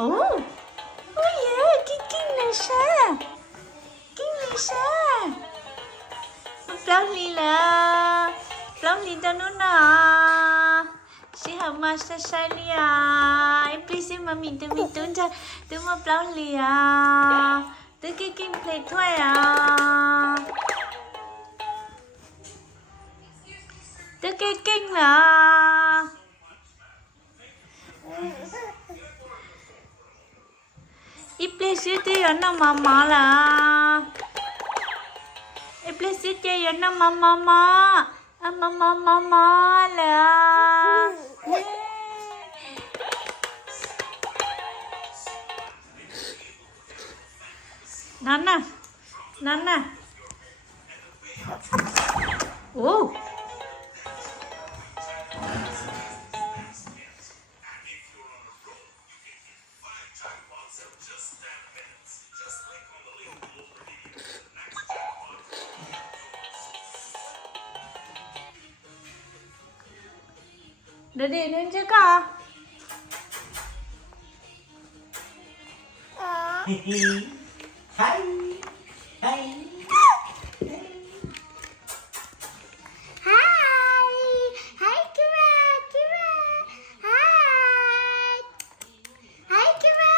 Oh, oh yeah, kinh này sao? Kinh này sao? Plau lì đâu nữa nè? Si hama sa sali please mami tu mi tu cha tu ma plau lì tu kinh plate thôi tu kinh là Iplesi tu yana mama la. Iplesi tu yana mama la. Nana. Oh. Daddy, nên chứ cả. Hi. Hi, Kira. Hi, Kira.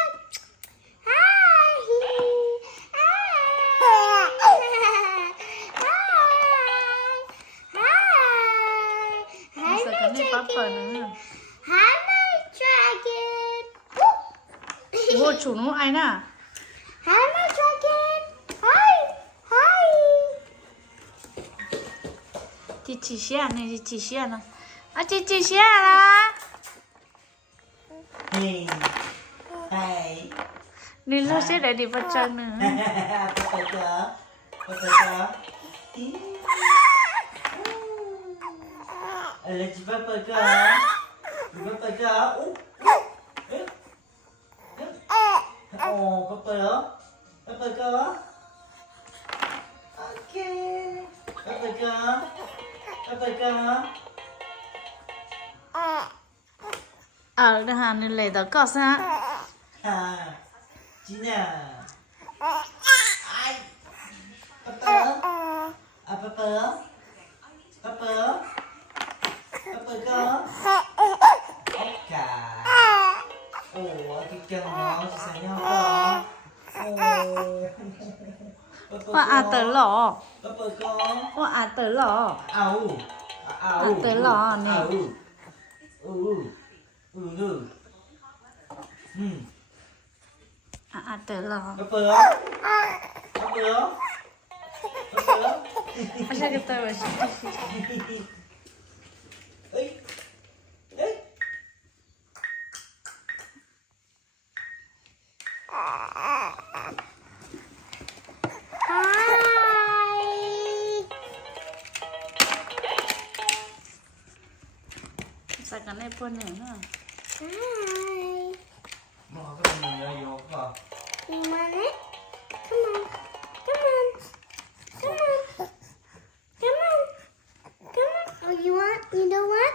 Sao cái này papa nữa? Hi, my dragon. Vô chủ nó ai nè? Hi, my dragon. Hi. Chị xia này, chị xia nè. Chị xia là. hi. Hi. Nên lo sẽ để đi bắt chân nữa. Papa. Let's Papa. Papa. Oh, Papa. Okay. Papa. Đó hà nên lấy đó có sao? Gina. Ai. Papa. Papa. Okay. Cái chân nó sẽ nhau con. Hoa tớ lọ. Papa con. Hoa tớ lọ. Au. Tớ lọ nè. Tớ lọ. Papa. Acha que tớ rồi. Ấy. Sao cái này buồn nữa nè? Hi. Mau cái mình nhớ vô vào. You want it? Come on. Oh, you don't want?